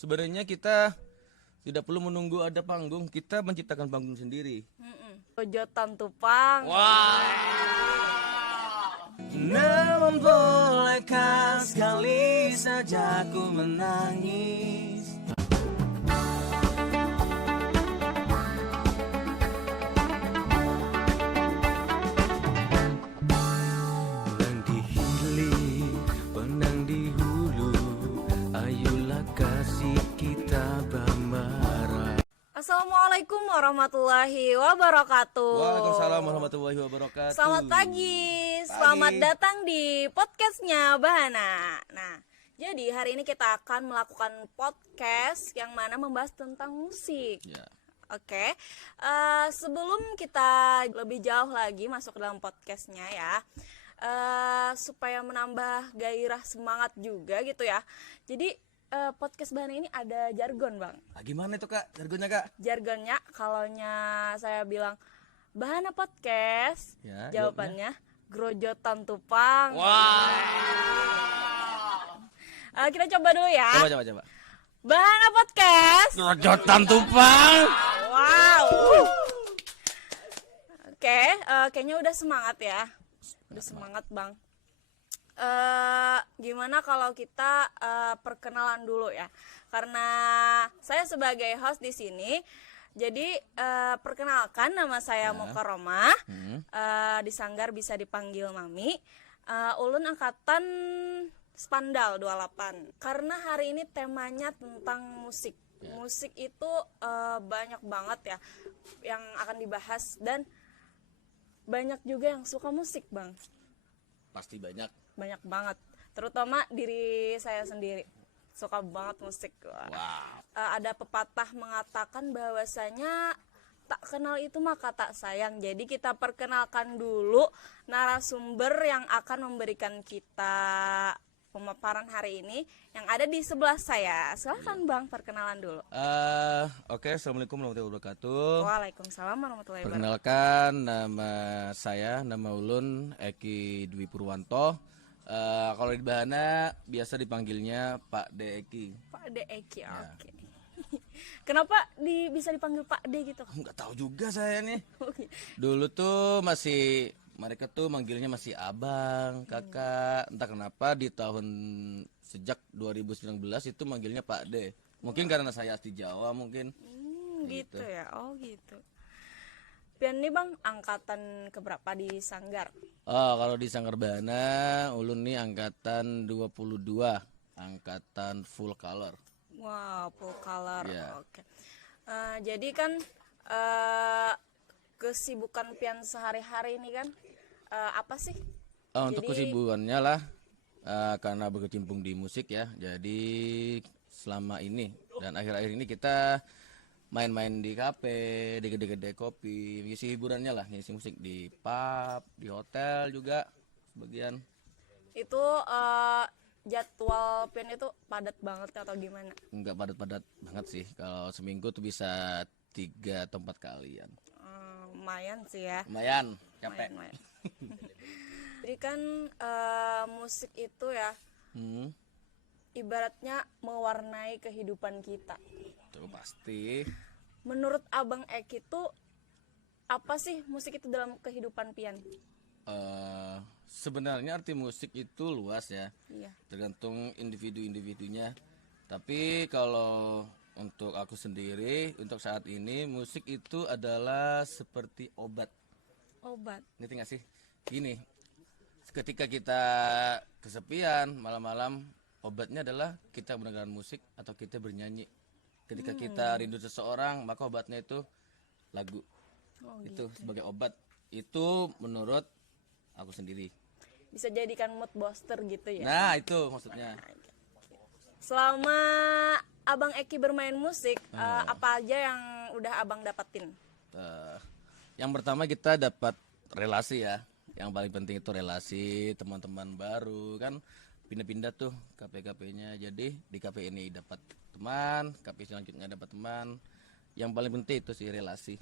Sebenarnya kita tidak perlu menunggu ada panggung, kita menciptakan panggung sendiri. Jotan Tupang. Namun bolehkah sekali saja ku menangis? Pandang di hilir, pandang di hulu, ayolah kasih kita bermarah. Assalamualaikum warahmatullahi wabarakatuh. Waalaikumsalam warahmatullahi wabarakatuh. Selamat pagi. Selamat datang di podcastnya Bahana. Nah, jadi hari ini kita akan melakukan podcast yang mana membahas tentang musik. Ya. Oke, sebelum kita lebih jauh lagi masuk ke dalam podcastnya ya, supaya menambah gairah semangat juga gitu ya. Jadi podcast Bahana ini ada jargon, Bang. Gimana itu Kak, jargonnya Kak? Jargonnya kalaunya saya bilang Bahana podcast, Ya, jawabannya Grojotan Tupang. Kita coba dulu ya. Coba. Bahana podcast. Grojotan Tupang. Wow. Oke, kayaknya udah semangat ya. Udah semangat, Bang. Gimana kalau kita perkenalan dulu ya? Karena saya sebagai host di sini, jadi perkenalkan, nama saya Mukarromah. Di Sanggar bisa dipanggil Mami. Ulun angkatan Spandal 28. Karena hari ini temanya tentang musik. Musik itu banyak banget ya yang akan dibahas, dan banyak juga yang suka musik, Bang. Pasti banyak. Banyak banget, terutama diri saya sendiri suka banget musik. Ada pepatah mengatakan bahwasanya tak kenal itu maka tak sayang. Jadi kita perkenalkan dulu narasumber yang akan memberikan kita pemaparan hari ini yang ada di sebelah saya. Silakan Bang, perkenalan dulu. Oke, Assalamualaikum warahmatullahi wabarakatuh. Waalaikumsalam warahmatullahi wabarakatuh. Perkenalkan, nama Ulun Eki Dwi Purwanto. Kalau di Bahana biasa dipanggilnya Pak De Eki. Pak De Eki, oke. Kenapa bisa dipanggil Pak De gitu? Nggak tahu juga saya nih. Dulu tuh mereka tuh manggilnya masih abang, kakak. Entah kenapa sejak 2019 itu manggilnya Pak De. Mungkin karena saya asli Jawa mungkin. Gitu ya. Oh gitu. Pian nih Bang, angkatan keberapa di Sanggar? Kalau di Sanggar Bahana, Ulun nih angkatan 22, angkatan full color. Wow, full color. Yeah. Oke. Jadi kan kesibukan Pian sehari-hari ini kan apa sih? Untuk kesibukannya lah, karena berkecimpung di musik ya. Jadi selama ini dan akhir-akhir ini kita main-main di kafe, di gede-gede kopi, ngisi hiburannya lah, ngisi musik di pub, di hotel juga sebagian. Itu jadwal Pian itu padat banget atau gimana? Enggak padat-padat banget sih, kalau seminggu tuh bisa 3 atau 4 kalian. Lumayan sih ya. Lumayan, capek. Lumayan. Jadi kan musik itu ya ibaratnya mewarnai kehidupan kita. Tuh pasti. Menurut Abang Eki itu apa sih musik itu dalam kehidupan Pian? Sebenarnya arti musik itu luas ya. Iya. Tergantung individu-individunya. Tapi kalau untuk aku sendiri, untuk saat ini musik itu adalah seperti obat. Obat. Ngerti gak sih? Gini, ketika kita kesepian malam-malam, obatnya adalah kita mendengarkan musik atau kita bernyanyi. Ketika kita rindu seseorang, maka obatnya itu lagu. Itu sebagai obat. Itu menurut aku sendiri. Bisa jadikan mood booster gitu ya. Nah, itu maksudnya. Selama Abang Eki bermain musik, apa aja yang udah Abang dapetin? Yang pertama kita dapat relasi ya. Yang paling penting itu relasi, teman-teman baru kan. Pindah-pindah tuh KP-KP-nya. Jadi di KP ini dapat teman, KP selanjutnya dapat teman. Yang paling penting itu sih relasi.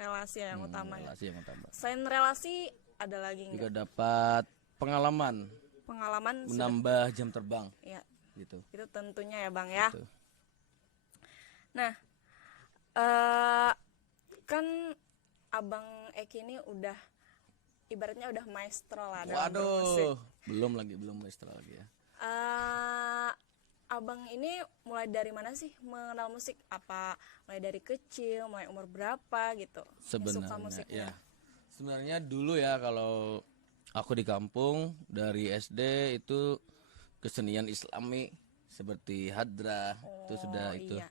Relasi yang utama ya. Relasi yang utama. Selain relasi ada lagi Juga nggak? dapat pengalaman, Pengalaman menambah jam terbang ya. gitu. Itu tentunya ya Bang ya. Gitu. Nah, eh kan Abang Eki ini udah ibaratnya udah maestro lah dalam bermusik. Waduh, belum maestro lagi ya. eh Abang ini mulai dari mana sih mengenal musik? Apa mulai dari kecil, mulai umur berapa gitu? Yang suka Sebenarnya musiknya. ya. Sebenarnya dulu ya kalau aku di kampung dari SD itu kesenian Islami seperti hadrah itu sudah itu. Iya.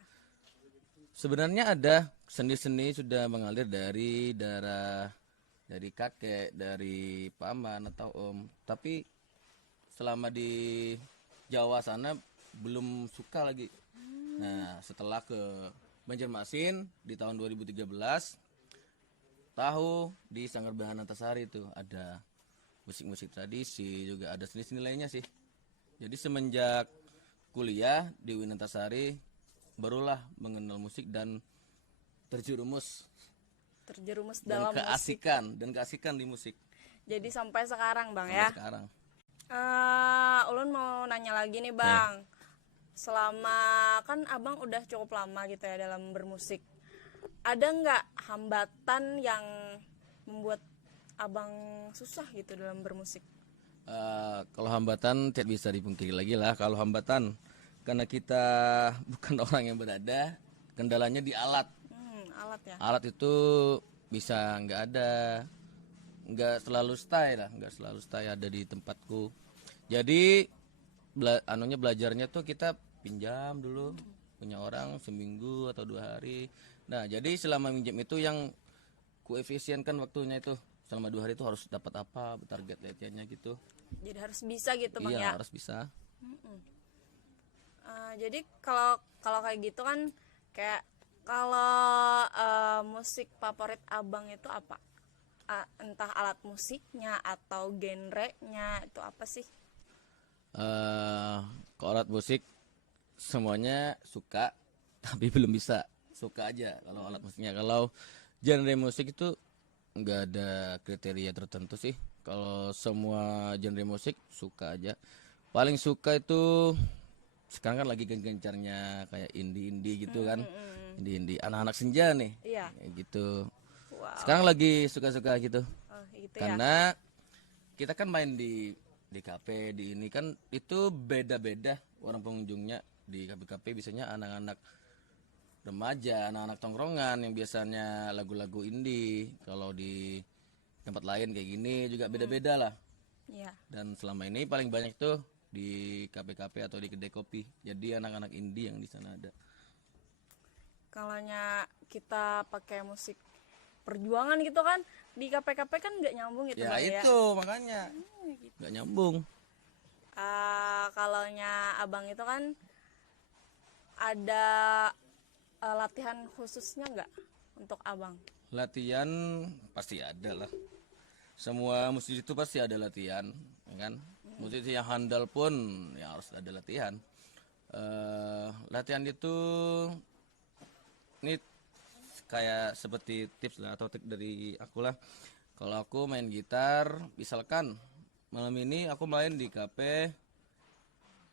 Sebenarnya ada seni-seni sudah mengalir dari darah dari kakek, dari paman atau om. Tapi selama di Jawa sana belum suka lagi. Nah, setelah ke Banjarmasin di tahun 2013 tahu di Sanggar Bahana Antasari itu ada musik-musik tradisi, juga ada seni-seni lainnya sih. Jadi semenjak kuliah di UIN Antasari barulah mengenal musik dan terjerumus Terjerumus dan dalam musik. keasikan di musik Jadi sampai sekarang Bang sampai ya. sekarang. Ulun mau nanya lagi nih Bang. Selama kan Abang udah cukup lama gitu ya dalam bermusik. Ada nggak hambatan yang membuat Abang susah gitu dalam bermusik? Kalau hambatan tidak bisa dipungkiri lagi lah. Kalau hambatan karena kita bukan orang yang berada, kendalanya di alat. Alat ya. Alat itu bisa nggak ada, nggak selalu stay lah, nggak selalu stay ada di tempatku. Jadi belajarnya tuh kita pinjam dulu punya orang seminggu atau 2 hari. Nah jadi selama minjem itu yang kuefisienkan waktunya itu selama 2 hari itu harus dapat apa target latihannya gitu. Jadi harus bisa gitu Bang Iya ya. harus bisa. Jadi kalau kalau kayak gitu kan kayak kalau musik favorit Abang itu apa? Entah alat musiknya atau genrenya itu apa sih? Kalau alat musik semuanya suka tapi belum bisa suka aja kalau alat musiknya. Kalau genre musik itu nggak ada kriteria tertentu sih. Kalau semua genre musik suka aja. Paling suka itu sekarang kan lagi gencarnya kayak indie-indie gitu kan. Indie-indie anak-anak senja nih. Iya. Kayak gitu. Wow. Sekarang lagi suka-suka gitu. Oh, gitu ya. Karena kita kan main di kafe di ini kan itu beda-beda orang pengunjungnya. Di kafe-kafe biasanya anak-anak remaja, anak-anak tongkrongan yang biasanya lagu-lagu indie. Kalau di tempat lain kayak gini juga beda-beda lah. Iya. Dan selama ini paling banyak tuh di kafe-kafe atau di kedai kopi. Jadi anak-anak indie yang di sana ada. Kalaunya kita pakai musik perjuangan gitu kan di KP-KP kan nggak nyambung gitu Ya Bang ya. itu makanya nggak nyambung. Kalaunya Abang itu kan ada latihan khususnya nggak untuk Abang? Latihan pasti ada lah. Semua musisi itu pasti ada latihan, ya kan? Musisi yang handal pun ya harus ada latihan. Latihan itu ini kayak seperti tips lah atau trik dari aku lah. Kalau aku main gitar, misalkan malam ini aku main di kafe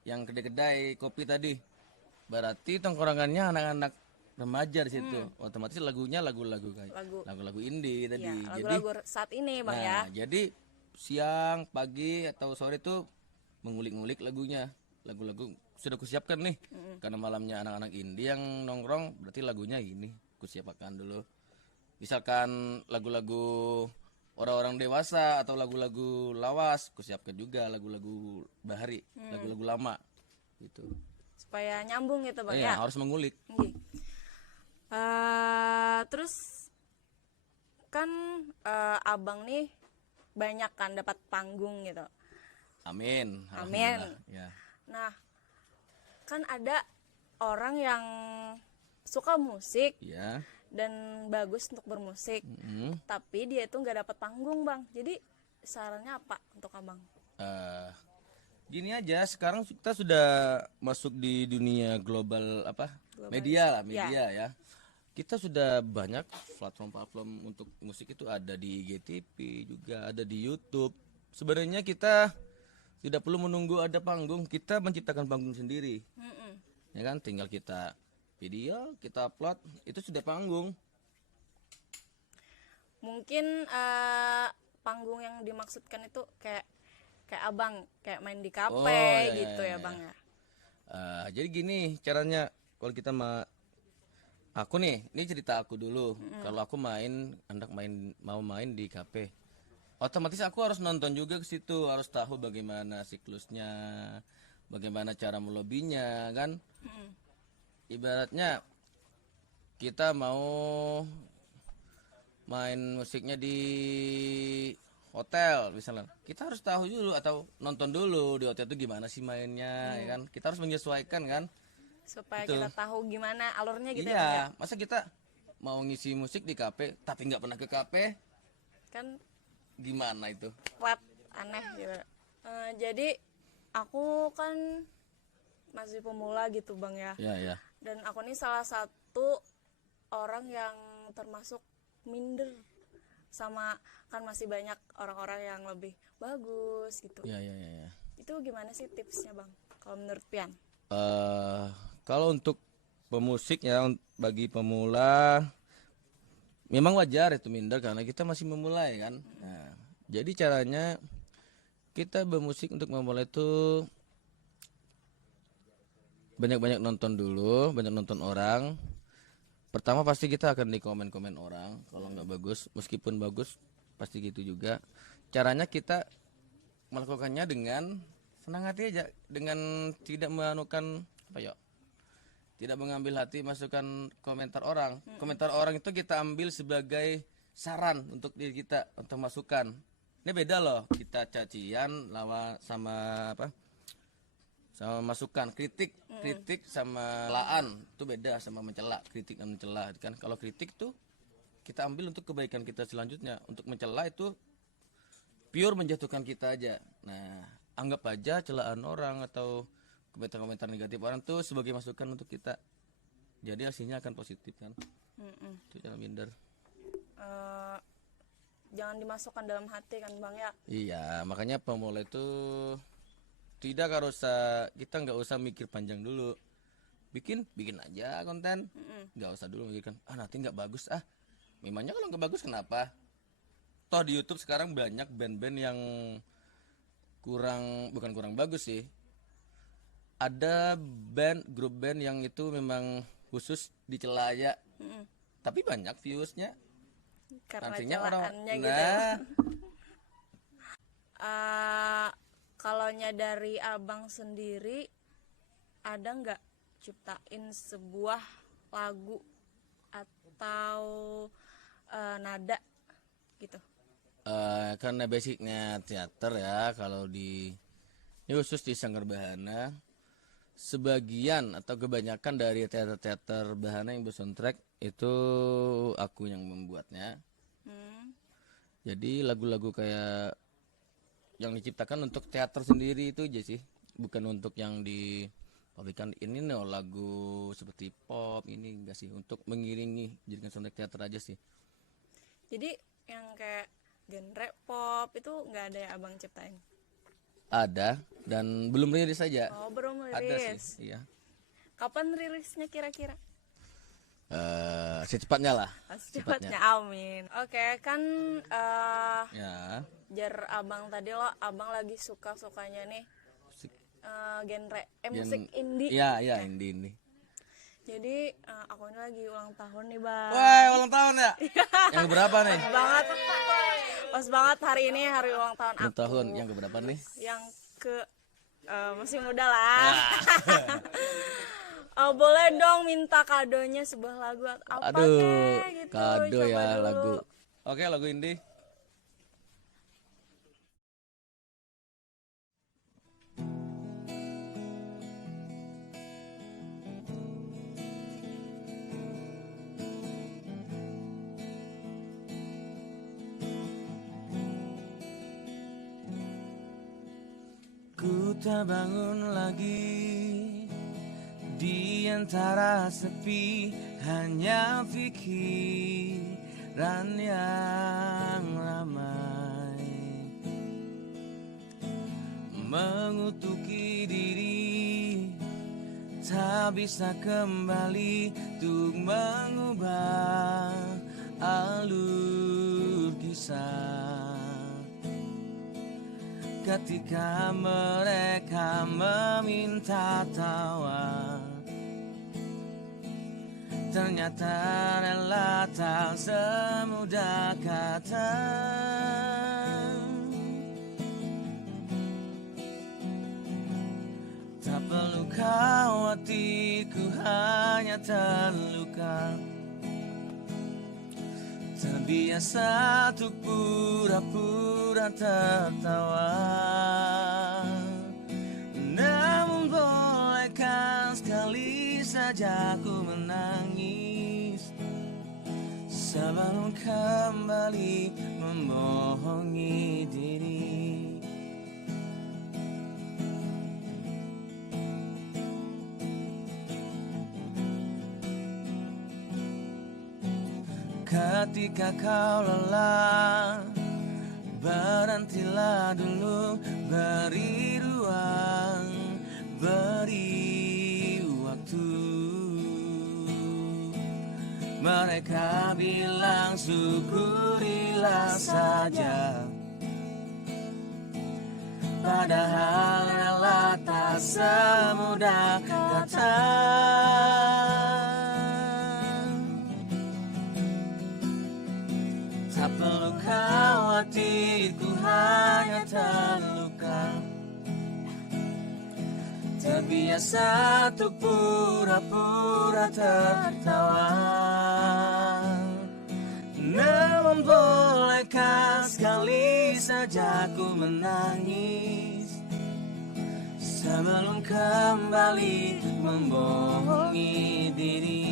yang kedai-kedai kopi tadi, berarti tongkrongannya anak-anak remaja di situ. Otomatis lagunya lagu-lagu kayak lagu-lagu indie tadi. Iya, Jadi lagu-lagu saat ini Bang ya. jadi siang, pagi atau sore itu mengulik-ngulik lagunya. Lagu-lagu sudah kusiapkan nih. Karena malamnya anak-anak indie yang nongkrong, berarti lagunya ini kusiapkan dulu. Misalkan lagu-lagu orang-orang dewasa atau lagu-lagu lawas, kusiapkan juga lagu-lagu bahari, lagu-lagu lama gitu. Supaya nyambung gitu Bang Iya, ya. harus mengulik. Nggih. Terus kan Abang nih banyak kan dapat panggung gitu. Amin. Amin. Alhamdulillah, ya. Nah, kan ada orang yang suka musik Ya. dan bagus untuk bermusik, Mm. tapi dia itu nggak dapat panggung Bang. Jadi sarannya apa untuk Abang? Gini aja, sekarang kita sudah masuk di dunia global apa? Media lah, media ya. Kita sudah banyak platform-platform untuk musik itu ada di IGTV juga, ada di YouTube. Sebenarnya kita tidak perlu menunggu ada panggung, kita menciptakan panggung sendiri. Ya kan, tinggal kita video, kita upload, itu sudah panggung. Mungkin panggung yang dimaksudkan itu kayak abang kayak main di kafe Oh, ya, gitu ya, ya ya. bang ya. Jadi gini caranya, kalau kita aku nih, ini cerita aku dulu. Kalau aku mau main di kafe, otomatis aku harus nonton juga ke situ, harus tahu bagaimana siklusnya, bagaimana cara melobinya kan. Ibaratnya kita mau main musiknya di hotel misalnya, kita harus tahu dulu atau nonton dulu di hotel itu gimana sih mainnya, ya kan. Kita harus menyesuaikan kan. Supaya Betul. kita tahu gimana alurnya gitu ya bang ya. Iya, masa kita mau ngisi musik di kafe tapi nggak pernah ke kafe, Kan gimana itu? flat aneh gitu. Jadi aku kan masih pemula gitu bang ya. Ya, ya. Dan aku nih salah satu orang yang termasuk minder sama, kan masih banyak orang-orang yang lebih bagus gitu. Ya, ya, ya, ya. Itu gimana sih tipsnya bang kalau menurut Pian? Kalau untuk pemusik ya, bagi pemula memang wajar itu minder karena kita masih memulai kan. Nah, jadi caranya kita bermusik untuk memulai itu banyak-banyak nonton dulu, banyak nonton orang. Pertama pasti kita akan di komen-komen orang kalau nggak bagus, meskipun bagus pasti gitu juga. Caranya kita melakukannya dengan senang hati aja, dengan tidak menganukan apa ya, tidak mengambil hati masukan komentar orang. Komentar orang itu kita ambil sebagai saran untuk diri kita, untuk masukan. Ini beda loh, kita cacian lawan sama apa, sama masukan. Kritik sama celaan itu beda, sama mencela. Kritik dan mencela kan, kalau kritik tuh kita ambil untuk kebaikan kita selanjutnya. Untuk mencela itu pure menjatuhkan kita aja. Nah, anggap aja celaan orang atau komentar-komentar negatif orang tuh sebagai masukan untuk kita, jadi hasilnya akan positif kan. Itu jangan minder. Jangan dimasukkan dalam hati kan bang ya. Iya, makanya pemula itu tidak harus kita nggak usah mikir panjang dulu, bikin aja konten, nggak usah dulu mikirkan nanti nggak bagus. Memangnya kalau nggak bagus kenapa? Toh di YouTube sekarang banyak band-band yang bukan kurang bagus sih. Ada grup band yang itu memang khusus dicela aja, tapi banyak viewsnya. Karena Artinya orang, celaannya gitu ya. Kalau dari abang sendiri ada nggak ciptain sebuah lagu atau nada gitu? Karena basicnya teater ya, kalau ini khusus di Sanggar Bahana, sebagian atau kebanyakan dari teater-teater Bahana yang bersoundtrack itu aku yang membuatnya. Jadi lagu-lagu kayak yang diciptakan untuk teater sendiri itu aja sih, bukan untuk yang dipabrikan ini nih lagu seperti pop ini, enggak sih, untuk mengiringi jadikan soundtrack teater aja sih. Jadi yang kayak genre pop itu nggak ada ya abang ciptain? Ada dan belum rilis aja. Oh belum Ada rilis. sih, iya. Kapan rilisnya kira-kira? Secepatnya lah. Secepatnya, amin. Oke, kan Ya. jar abang tadi lo, abang lagi suka-sukanya nih Musik. genre musik indie. Iya, iya, indie ini. Jadi aku ini lagi ulang tahun nih bang. Wah, ulang tahun ya? Yang berapa nih? Pas banget hari ini hari ulang tahun Ulang aku. tahun yang berapa nih? Yang ke masih muda lah. Boleh dong minta kadonya sebuah lagu apa Aduh, kek gitu. kado Coba ya dulu. lagu. Oke, lagu indie. Ku tak bangun lagi di antara sepi, hanya pikiran yang ramai mengutuki diri tak bisa kembali untuk mengubah alur kisah. Ketika mereka meminta tawa, ternyata rela tak semudah kata. Tak perlu khawatir, ku hanya terluka. Terbiasa untuk pura-pura tertawa. Namun bolehkah sekali saja ku menangis sebelum kembali membohongi diri. Ketika kau lelah, berhentilah dulu, beri ruang, beri waktu. Mereka bilang syukurilah saja, padahal rela tak semudah kata. Tak perlu khawatir, ku hanya terluka. Terbiasa untuk pura-pura tertawa. Namun bolehkah sekali saja ku menangis sebelum kembali membohongi diri.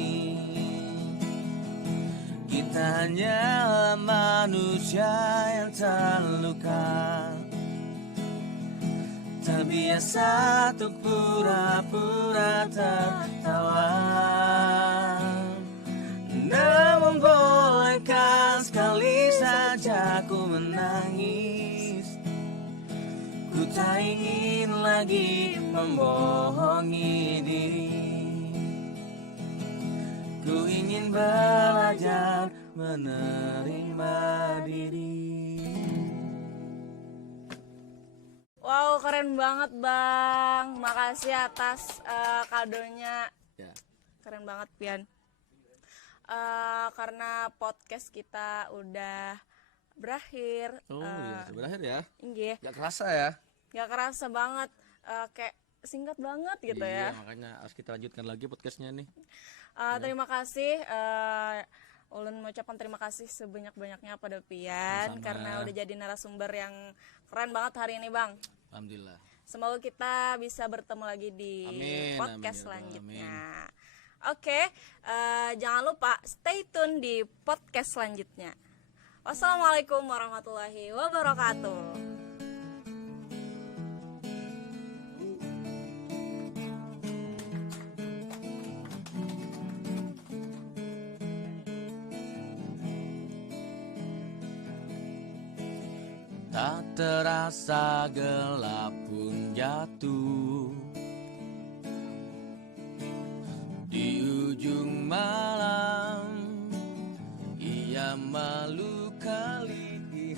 Kita hanyalah manusia yang terluka, terbiasa untuk pura-pura tertawa. Namun bolehkah sekali saja ku menangis, ku tak ingin lagi membohongi diri. Ku ingin belajar menerima diri. Wow, keren banget Bang. Makasih atas kadonya. Ya. Keren banget Pian. Karena podcast kita udah berakhir. Oh iya, sudah berakhir ya. Iya. Gak kerasa ya. Gak kerasa banget. Kayak singkat banget gitu Iya, ya. makanya harus kita lanjutkan lagi podcastnya nih. Terima kasih. Ulun mengucapkan terima kasih sebanyak-banyaknya pada Pian. Sama-sama. Karena udah jadi narasumber yang keren banget hari ini Bang. Alhamdulillah. Semoga kita bisa bertemu lagi di Amin, podcast amin, selanjutnya. Oke, jangan lupa stay tune di podcast selanjutnya. Wassalamualaikum warahmatullahi wabarakatuh. Tak terasa gelap pun jatuh di ujung malam. Ia malu kali ini.